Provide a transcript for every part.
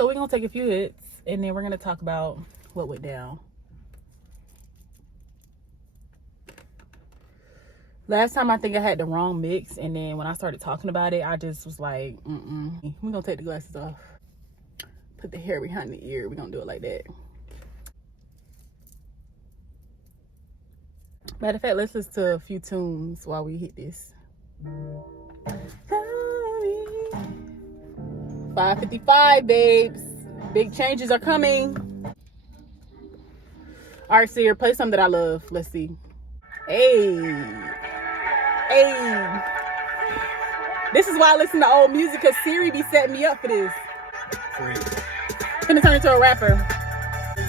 So we're gonna take a few hits and then we're gonna talk about what went down. Last time I think I had the wrong mix, and then when I started talking about it, I just was like, we're gonna take the glasses off, put the hair behind the ear. We're gonna do it like that. Matter of fact, let's listen to a few tunes while we hit this. 5:55, babes. Big changes are coming. All right, Seer, play something that I love. Let's see. Hey. This is why I listen to old music, because Siri be setting me up for this. I'm gonna turn into a rapper.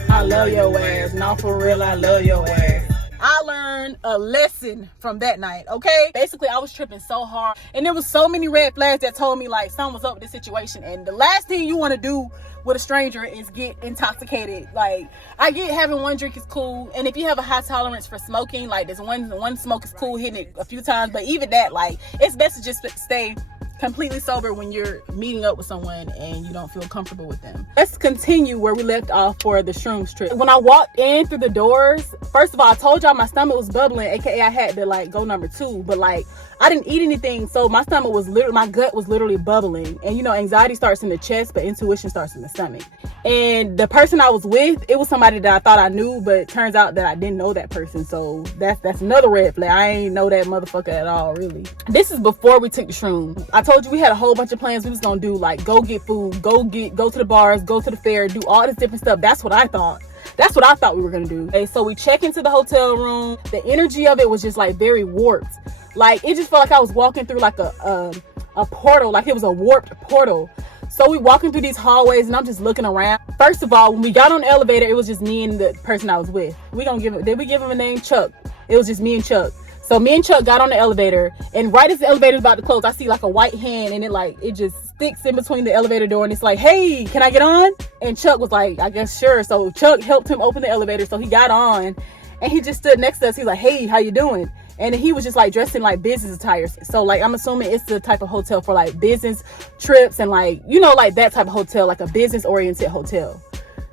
I love your ass. No, for real, I love your ass. I learned a lesson from that night, okay? Basically, I was tripping so hard, and there was so many red flags that told me like something was up with this situation. And the last thing you want to do with a stranger is get intoxicated. Like, I get having one drink is cool, and if you have a high tolerance for smoking, like there's one smoke is cool, hitting it a few times, but even that, like, it's best to just stay completely sober when you're meeting up with someone and you don't feel comfortable with them. Let's continue where we left off for the shrooms trip. When I walked in through the doors, first of all, I told y'all my stomach was bubbling, aka I had to like go number 2, but like I didn't eat anything, so my stomach was literally, my gut was literally bubbling. And you know, anxiety starts in the chest, but intuition starts in the stomach. And the person I was with, it was somebody that I thought I knew, but it turns out that I didn't know that person. So that's another red flag. I ain't know that motherfucker at all, really. This is before we took the shrooms. I told you we had a whole bunch of plans we was gonna do, like go get food, go to the bars, go to the fair, do all this different stuff. That's what I thought. That's what I thought we were gonna do. Okay, so we check into the hotel room. The energy of it was just like very warped. Like it just felt like I was walking through like a portal, like it was a warped portal. So we walking through these hallways and I'm just looking around. First of all, when we got on the elevator, it was just me and the person I was with. Did we give him a name? Chuck. It was just me and Chuck. So me and Chuck got on the elevator, and right as the elevator is about to close, I see like a white hand, and it just sticks in between the elevator door, and it's like, hey, can I get on? And Chuck was like, I guess sure. So Chuck helped him open the elevator, so he got on, and he just stood next to us. He's like, hey, how you doing? And he was just like dressed in like business attire. So like, I'm assuming it's the type of hotel for like business trips and like, you know, like that type of hotel, like a business oriented hotel.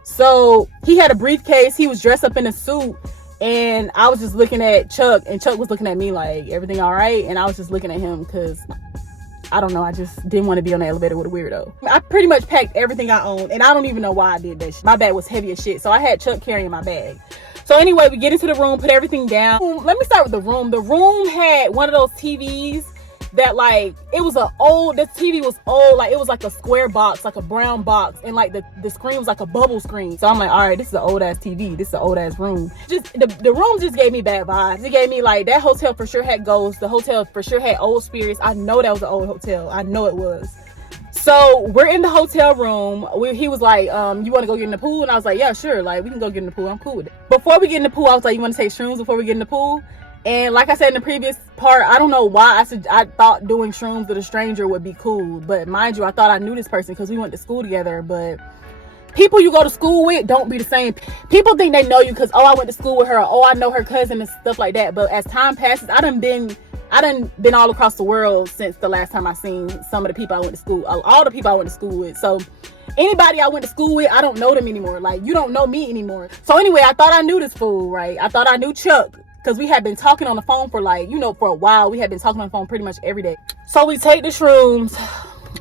So he had a briefcase. He was dressed up in a suit. And I was just looking at Chuck, and Chuck was looking at me like, everything all right? And I was just looking at him because, I don't know, I just didn't want to be on the elevator with a weirdo. I pretty much packed everything I owned, and I don't even know why I did that shit. My bag was heavy as shit, so I had Chuck carrying my bag. So anyway, we get into the room, put everything down. Let me start with the room. The room had one of those TVs that like, it was this TV was old, like it was like a square box, like a brown box, and like the screen was like a bubble screen. So I'm like, all right, this is an old ass TV, this is an old ass room. Just the room just gave me bad vibes. It gave me like, that hotel for sure had ghosts, the hotel for sure had old spirits. I know that was an old hotel, I know it was. So we're in the hotel room. He was like, you want to go get in the pool? And I was like, yeah, sure, like we can go get in the pool, I'm cool with it. Before we get in the pool, I was like, you want to take shrooms before we get in the pool? And like I said in the previous part, I don't know why I thought doing shrooms with a stranger would be cool. But mind you, I thought I knew this person because we went to school together. But people you go to school with don't be the same. People think they know you because, oh, I went to school with her. Or, oh, I know her cousin and stuff like that. But as time passes, I done been all across the world since the last time I seen some of the people I went to school. All the people I went to school with. So anybody I went to school with, I don't know them anymore. Like, you don't know me anymore. So anyway, I thought I knew this fool, right? I thought I knew Chuck. Because we had been talking on the phone for like, you know, for a while. We had been talking on the phone pretty much every day. So we take the shrooms.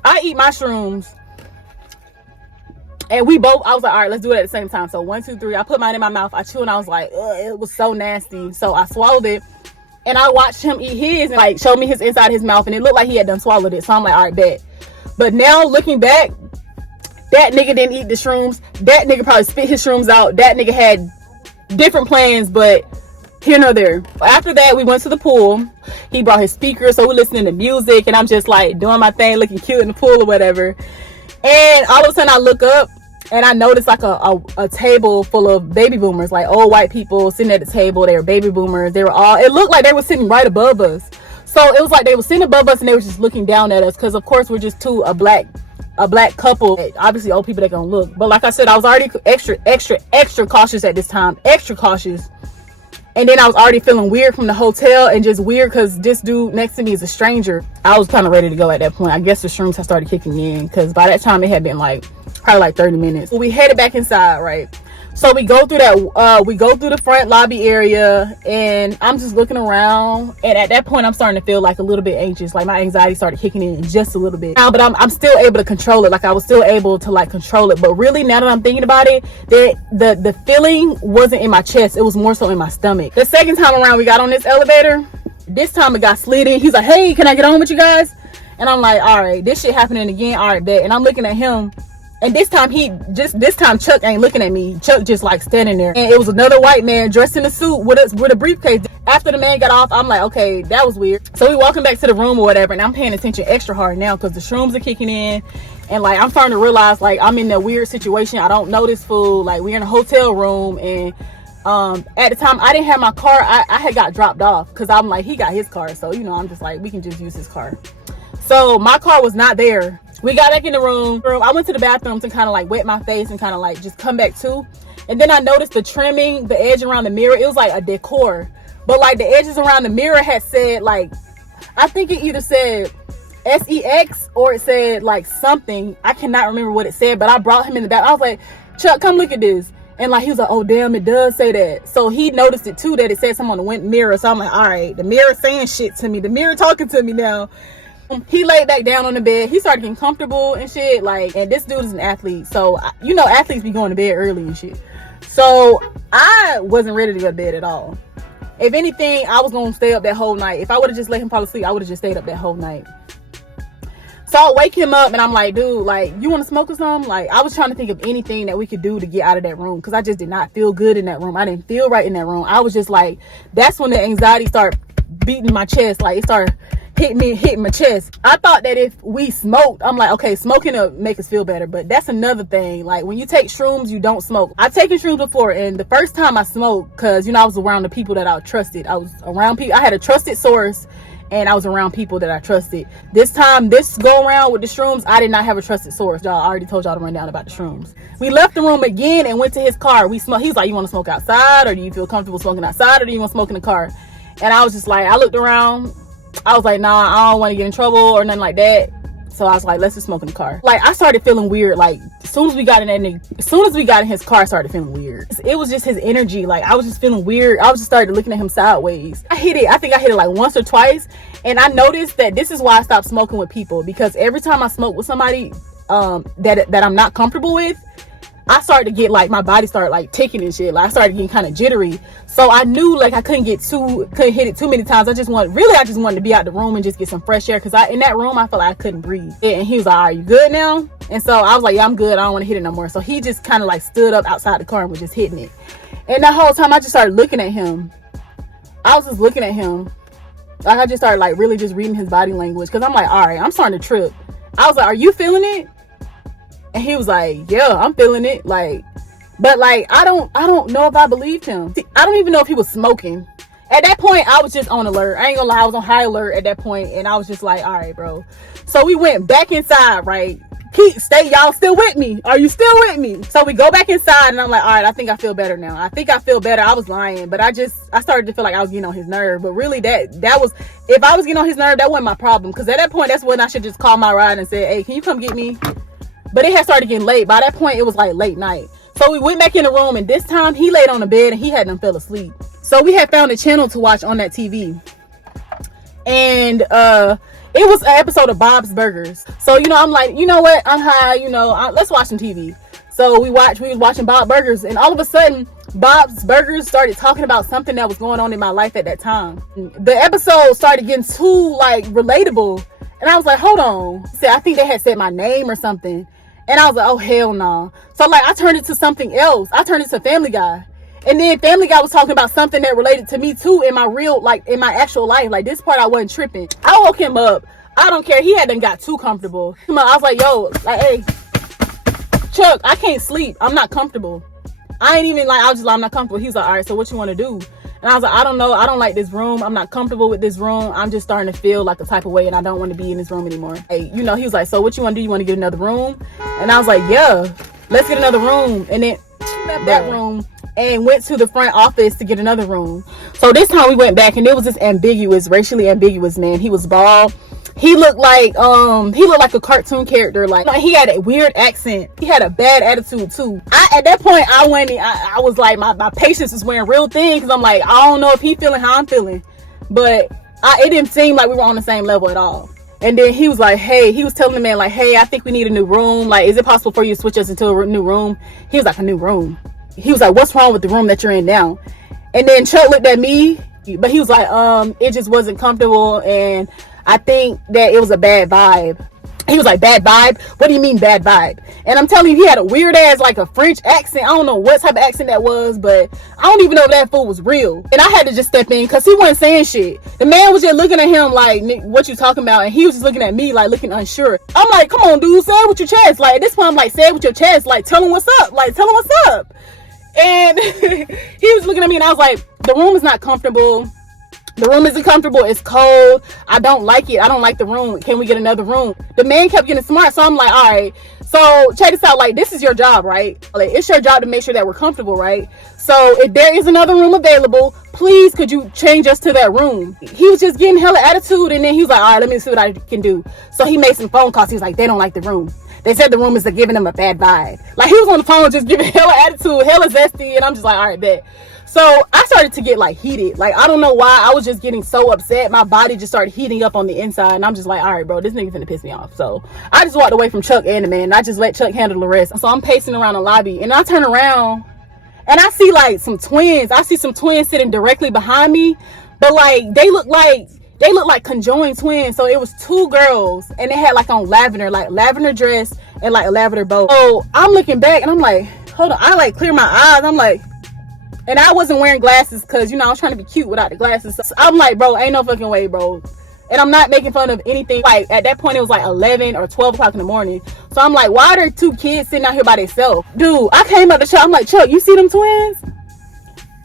I eat my shrooms. And I was like, all right, let's do it at the same time. So 1, 2, 3, I put mine in my mouth. I chew and I was like, ugh, it was so nasty. So I swallowed it. And I watched him eat his and like showed me his inside his mouth. And it looked like he had done swallowed it. So I'm like, all right, bet. But now looking back, that nigga didn't eat the shrooms. That nigga probably spit his shrooms out. That nigga had different plans, but here nor there. After that, we went to the pool. He brought his speaker, so we're listening to music, and I'm just like doing my thing, looking cute in the pool or whatever. And all of a sudden I look up and I noticed like a table full of baby boomers, like old white people sitting at the table. They were baby boomers. It looked like they were sitting right above us. So it was like they were sitting above us and they were just looking down at us, because of course we're just a black couple. Obviously old people, they're gonna look. But like I said, I was already extra cautious at this time. Extra cautious. And then I was already feeling weird from the hotel, and just weird because this dude next to me is a stranger. I was kind of ready to go at that point. I guess the shrooms had started kicking in, because by that time it had been like probably like 30 minutes. We headed back inside, right? So we go through that, we go through the front lobby area, and I'm just looking around. And at that point, I'm starting to feel like a little bit anxious. Like my anxiety started kicking in just a little bit. Now, but I'm still able to control it. Like I was still able to like control it. But really, now that I'm thinking about it, the feeling wasn't in my chest. It was more so in my stomach. The second time around, we got on this elevator. This time it got slid in. He's like, "Hey, can I get on with you guys?" And I'm like, "All right, this shit happening again. All right, bet." And I'm looking at him. And this time Chuck ain't looking at me. Chuck just like standing there. And it was another white man dressed in a suit with a briefcase. After the man got off, I'm like, okay, that was weird. So we walking back to the room or whatever, and I'm paying attention extra hard now because the shrooms are kicking in. And like I'm starting to realize like I'm in a weird situation. I don't know this fool. Like we're in a hotel room, and at the time I didn't have my car. I had got dropped off because I'm like, he got his car. So I'm just like, we can just use his car. So my car was not there. We got back in the room. I went to the bathroom to kind of like wet my face and kind of like just come back to. And then I noticed the trimming, the edge around the mirror. It was like a decor. But like the edges around the mirror had said like, I think it either said SEX or it said like something. I cannot remember what it said, but I brought him in the back. I was like, "Chuck, come look at this." And like he was like, "Oh damn, it does say that." So he noticed it too, that it said something on the mirror. So I'm like, all right, the mirror saying shit to me. The mirror talking to me now. He laid back down on the bed. He started getting comfortable and shit. Like, and this dude is an athlete. So, athletes be going to bed early and shit. So, I wasn't ready to go to bed at all. If anything, I was going to stay up that whole night. If I would have just let him fall asleep, I would have just stayed up that whole night. So, I wake him up and I'm like, dude, like, you want to smoke or something? Like, I was trying to think of anything that we could do to get out of that room. Because I just did not feel good in that room. I didn't feel right in that room. I was just like, that's when the anxiety started beating my chest. Like, it started hitting my chest. I thought that if we smoked, I'm like, okay, smoking will make us feel better, but that's another thing. Like when you take shrooms, you don't smoke. I've taken shrooms before, and the first time I smoked, because I was around the people that I trusted. I was around people. I had a trusted source, and I was around people that I trusted. This go around with the shrooms, I did not have a trusted source. Y'all, I already told y'all to run down about the shrooms. We left the room again and went to his car. We smoked. He was like, "You want to smoke outside, or do you feel comfortable smoking outside, or do you want to smoke in the car?" And I was just like, I looked around. I was like, nah, I don't want to get in trouble or nothing like that. So I was like, let's just smoke in the car. Like I started feeling weird. Like as soon as we got in his car, I started feeling weird. It was just his energy. Like I was just feeling weird. I was just started looking at him sideways. I think I hit it like once or twice. And I noticed that this is why I stopped smoking with people, because every time I smoke with somebody that I'm not comfortable with, I started to get like, my body started like ticking and shit. Like I started getting kind of jittery. So I knew like I couldn't hit it too many times. I just wanted to be out the room and just get some fresh air. Cause in that room, I felt like I couldn't breathe. And he was like, "Are you good now?" And so I was like, "Yeah, I'm good. I don't want to hit it no more." So he just kind of like stood up outside the car and was just hitting it. And that whole time I just started looking at him. I was just looking at him. Like I just started like really just reading his body language. Cause I'm like, all right, I'm starting to trip. I was like, "Are you feeling it?" And he was like, "Yeah, I'm feeling it." Like, but like, I don't know if I believed him. See, I don't even know if he was smoking. At that point, I was just on alert. I ain't gonna lie, I was on high alert at that point, and I was just like, all right, bro. So we went back inside, right? Y'all still with me? Are you still with me? So we go back inside, and I'm like, all right, I think I feel better now. I think I feel better. I was lying, but I started to feel like I was getting on his nerve. But really, that was, if I was getting on his nerve, that wasn't my problem. Because at that point, that's when I should just call my ride and say, "Hey, can you come get me?" But it had started getting late. By that point, it was like late night. So we went back in the room, and this time he laid on the bed and he hadn't fell asleep. So we had found a channel to watch on that TV. And it was an episode of Bob's Burgers. So, I'm like, you know what? I'm high, let's watch some TV. So we was watching Bob's Burgers, and all of a sudden, Bob's Burgers started talking about something that was going on in my life at that time. The episode started getting too like relatable. And I was like, hold on. I think they had said my name or something. And I was like, oh, hell no. So, like, I turned it to something else. I turned it to Family Guy. And then Family Guy was talking about something that related to me, too, in my actual life. Like, this part I wasn't tripping. I woke him up. I don't care. He hadn't got too comfortable. I was like, yo, like, hey, Chuck, I can't sleep. I'm not comfortable. I was just like, I'm not comfortable. He was like, all right, so what you want to do? And I was like, I don't know. I don't like this room. I'm not comfortable with this room. I'm just starting to feel like a type of way, and I don't want to be in this room anymore. Hey, he was like, so what you want to do? You want to get another room? And I was like, yeah, let's get another room. And then left that room and went to the front office to get another room. So this time we went back, and it was this racially ambiguous man. He was bald. He looked like a cartoon character. Like he had a weird accent. He had a bad attitude too. At that point I was like, my patience was wearing real thin, because I'm like, I don't know if he feeling how I'm feeling, but it didn't seem like we were on the same level at all. And then he was like, hey, he was telling the man like, hey, I think we need a new room. Like, is it possible for you to switch us into a new room? He was like, a new room? He was like, what's wrong with the room that you're in now? And then Chuck looked at me, but he was like, it just wasn't comfortable, and I think that it was a bad vibe. He was like, bad vibe? What do you mean bad vibe? And I'm telling you, he had a weird ass, like a French accent. I don't know what type of accent that was, but I don't even know if that fool was real. And I had to just step in, because he wasn't saying shit. The man was just looking at him like, what you talking about? And he was just looking at me like, looking unsure. I'm like, come on, dude, say it with your chest. Like, at this point, I'm like, say it with your chest. Like, tell him what's up. Like, tell him what's up. And he was looking at me, and I was like, the room is not comfortable. The room isn't comfortable. It's cold. I don't like it. I don't like the room. Can we get another room? The man kept getting smart. So I'm like, all right. So check this out. Like, this is your job, right? Like, it's your job to make sure that we're comfortable, right? So if there is another room available, please, could you change us to that room? He was just getting hella attitude. And then he was like, all right, let me see what I can do. So he made some phone calls. He was like, they don't like the room. They said the room is giving them a bad vibe. Like, he was on the phone just giving hella attitude, hella zesty. And I'm just like, all right, bet. So I started to get like heated. Like, I don't know why. I was just getting so upset. My body just started heating up on the inside. And I'm just like, all right, bro, this nigga finna piss me off. So I just walked away from Chuck and the man. And I just let Chuck handle the rest. So I'm pacing around the lobby. And I turn around and I see like some twins. I see some twins sitting directly behind me. But like, they look like conjoined twins. So it was two girls. And they had like on lavender dress and like a lavender bow. So I'm looking back and I'm like, hold on. I like clear my eyes. I'm like, and I wasn't wearing glasses because, you know, I was trying to be cute without the glasses. So I'm like, bro, ain't no fucking way, bro. And I'm not making fun of anything. Like, at that point, it was like 11 or 12 o'clock in the morning. So I'm like, why are there two kids sitting out here by themselves? Dude, I came up to Chuck. I'm like, Chuck, you see them twins?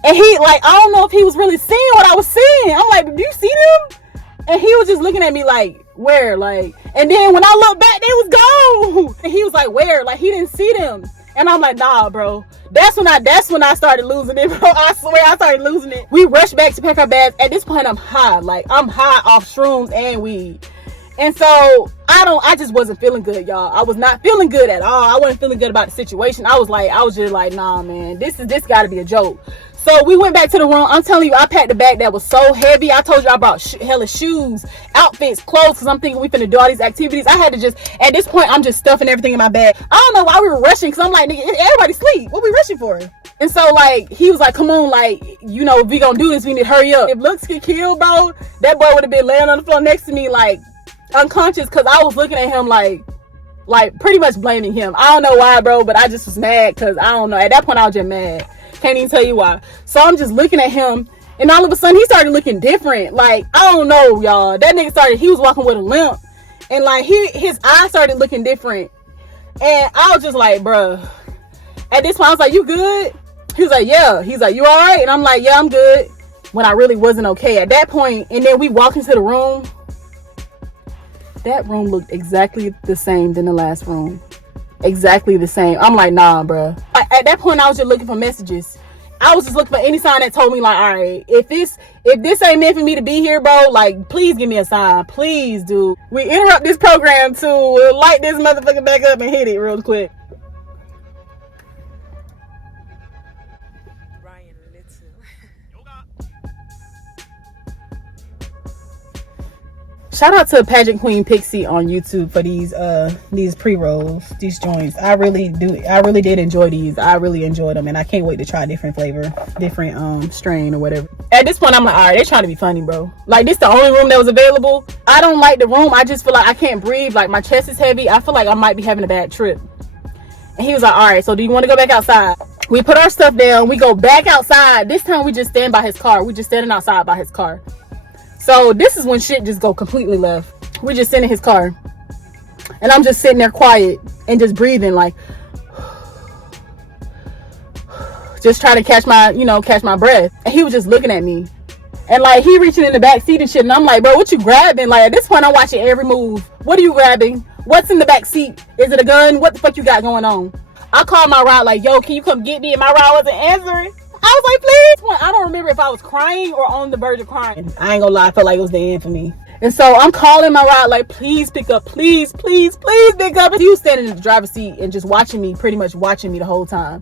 And he, like, I don't know if he was really seeing what I was seeing. I'm like, do you see them? And he was just looking at me like, where? Like, and then when I looked back, they was gone. And he was like, where? Like, he didn't see them. And I'm like, nah, bro. That's when I started losing it, bro. I swear I started losing it. We rushed back to pack our bags. At this point, I'm high. Like, I'm high off shrooms and weed. And so I just wasn't feeling good, y'all. I was not feeling good at all. I wasn't feeling good about the situation. I was just like, nah, man, this gotta be a joke. So we went back to the room. I'm telling you, I packed a bag that was so heavy. I told you I brought hella shoes, outfits, clothes, because I'm thinking we finna do all these activities. I had to just, at this point, I'm just stuffing everything in my bag. I don't know why we were rushing, because I'm like, nigga, everybody sleep. What we rushing for? And so, like, he was like, come on, like, you know, if we gonna do this, we need to hurry up. If looks get killed, bro, that boy would have been laying on the floor next to me, like, unconscious, because I was looking at him like pretty much blaming him. I don't know why, bro, but I just was mad, because I don't know. At that point, I was just mad. Can't even tell you why. So I'm just looking at him, and all of a sudden he started looking different. Like, I don't know, y'all. That nigga he was walking with a limp, and like his eyes started looking different. And I was just like, bruh. At this point, I was like, you good? He was like, yeah. He's like, you all right? And I'm like, yeah, I'm good. When I really wasn't okay at that point. And then we walk into the room. That room looked exactly the same than the last room. Exactly the same. I'm like, nah, bro. At that point, I was just looking for messages. I was just looking for any sign that told me, like, all right, if this ain't meant for me to be here, bro, like, please give me a sign. Please, dude. We interrupt this program to light this motherfucker back up and hit it real quick. Shout out to Pageant Queen Pixie on YouTube for these pre-rolls, these joints. I really did enjoy these. I really enjoyed them, and I can't wait to try different flavor, different strain or whatever. At this point, I'm like, all right, they're trying to be funny, bro. Like, this the only room that was available. I don't like the room. I just feel like I can't breathe. Like, my chest is heavy. I feel like I might be having a bad trip. And he was like, all right, so do you want to go back outside? We put our stuff down. We go back outside. This time we just stand by his car. We just standing outside by his car. So this is when shit just go completely left. We just sitting in his car, and I'm just sitting there quiet and just breathing, like, just trying to catch my breath. And he was just looking at me, and like he reaching in the back seat and shit. And I'm like, bro, what you grabbing? Like, at this point, I'm watching every move. What are you grabbing? What's in the back seat? Is it a gun? What the fuck you got going on? I called my ride like, yo, can you come get me? And my ride wasn't answering. I was like, please. I don't remember if I was crying or on the verge of crying. I ain't gonna lie, I felt like it was the end for me. And so I'm calling my ride like, please pick up, please pick up. And he was standing in the driver's seat and just watching me, pretty much watching me the whole time.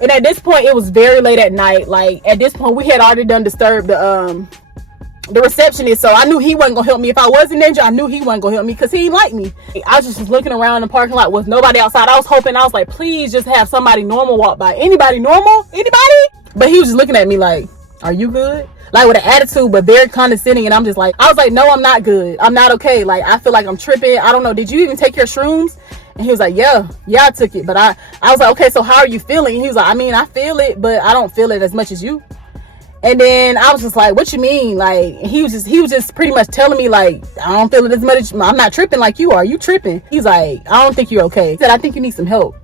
And at this point, it was very late at night. Like, at this point, we had already done disturbed the receptionist, so I knew he wasn't gonna help me. If I was in danger, I knew he wasn't gonna help me because he didn't like me. I was just looking around in the parking lot with nobody outside. I was hoping, I was like, please just have somebody normal walk by. Anybody normal? Anybody? But he was just looking at me like, are you good? Like, with an attitude, but very condescending. And I'm just like, I was like, no, I'm not good. I'm not okay. Like, I feel like I'm tripping. I don't know. Did you even take your shrooms? And he was like, yeah, I took it. But I was like, okay, so how are you feeling? And he was like, I mean, I feel it, but I don't feel it as much as you. And then I was just like, what you mean? Like, he was just pretty much telling me like, I don't feel it as much. I'm not tripping like you are. You tripping? He's like, I don't think you're okay. He said, I think you need some help.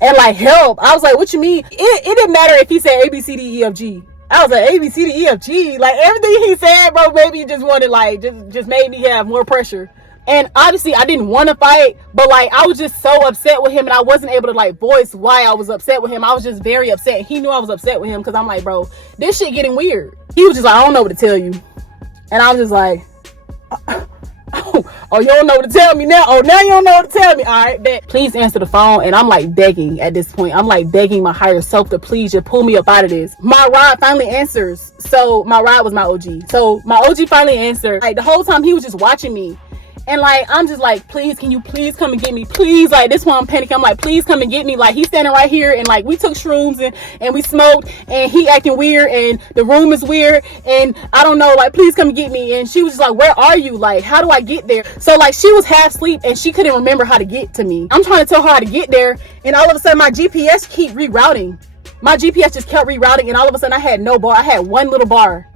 And like, help. I was like, what you mean? It didn't matter if he said A, B, C, D, E, F, G. I was like, A, B, C, D, E, F, G. Like, everything he said, bro, maybe just wanted, like, just made me have more pressure. And obviously, I didn't want to fight, but, like, I was just so upset with him, and I wasn't able to, like, voice why I was upset with him. I was just very upset. He knew I was upset with him, because I'm like, bro, this shit getting weird. He was just like, I don't know what to tell you. And I was just like, oh, you don't know what to tell me now? Oh, now you don't know what to tell me. All right, bet. Please answer the phone. And I'm like begging at this point. I'm like begging my higher self to please just pull me up out of this. My ride finally answers. So my ride was my OG. So my OG finally answered. Like, the whole time he was just watching me. And like, I'm just like, please, can you please come and get me? Please, like, this one I'm panicking. I'm like, please come and get me. Like, he's standing right here, and like, we took shrooms and we smoked, and he acting weird, and the room is weird, and I don't know, like, please come and get me. And she was just like, where are you? Like, how do I get there? So like, she was half asleep and she couldn't remember how to get to me. I'm trying to tell her how to get there, and all of a sudden my GPS keep rerouting. My GPS just kept rerouting, and all of a sudden I had no bar. I had one little bar,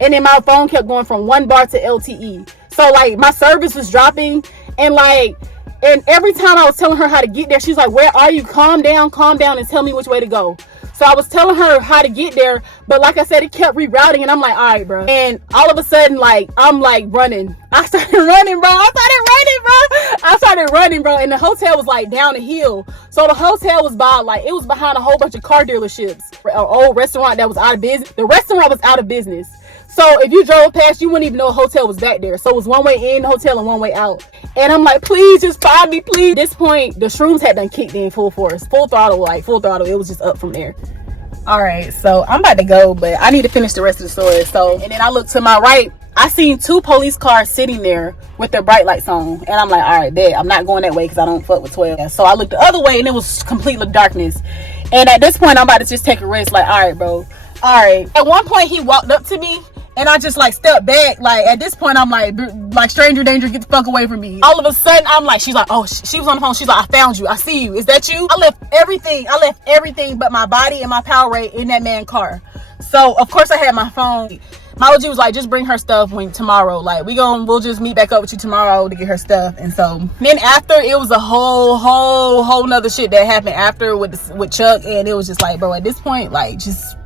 and then my phone kept going from 1 bar to LTE. So like, my service was dropping, and like, and every time I was telling her how to get there, she's like, where are you? Calm down and tell me which way to go. So I was telling her how to get there, but like I said, it kept rerouting, and I'm like, all right, bro. And all of a sudden, like, I'm like running. I started running, bro. And the hotel was like down the hill. So the hotel was it was behind a whole bunch of car dealerships. An old restaurant that was out of business. The restaurant was out of business. So if you drove past, you wouldn't even know a hotel was back there. So it was one way in the hotel and one way out. And I'm like, please just find me, please. At this point, the shrooms had done kicked in full force, full throttle. It was just up from there. All right, so I'm about to go, but I need to finish the rest of the story. So, and then I looked to my right. I seen 2 police cars sitting there with their bright lights on. And I'm like, all right, bet. I'm not going that way because I don't fuck with 12. So I looked the other way, and it was completely darkness. And at this point, I'm about to just take a risk. Like, all right, bro. All right. At one point, he walked up to me, and I just like stepped back. Like, at this point, I'm like stranger danger, get the fuck away from me. All of a sudden, I'm like, she's like, oh, she was on the phone. She's like, I found you. I see you. Is that you? I left everything but my body and my Powerade in that man's car. So of course I had my phone. My OG was like, just bring her stuff tomorrow. Like, we'll just meet back up with you tomorrow to get her stuff. And so then after, it was a whole nother shit that happened after with Chuck. And it was just like, bro, at this point, like, just,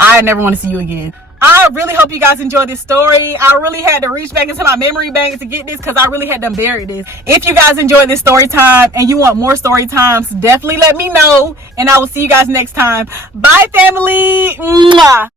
I never want to see you again. I really hope you guys enjoyed this story. I really had to reach back into my memory bank to get this because I really had done buried this. If you guys enjoyed this story time and you want more story times, definitely let me know. And I will see you guys next time. Bye, family. Mwah.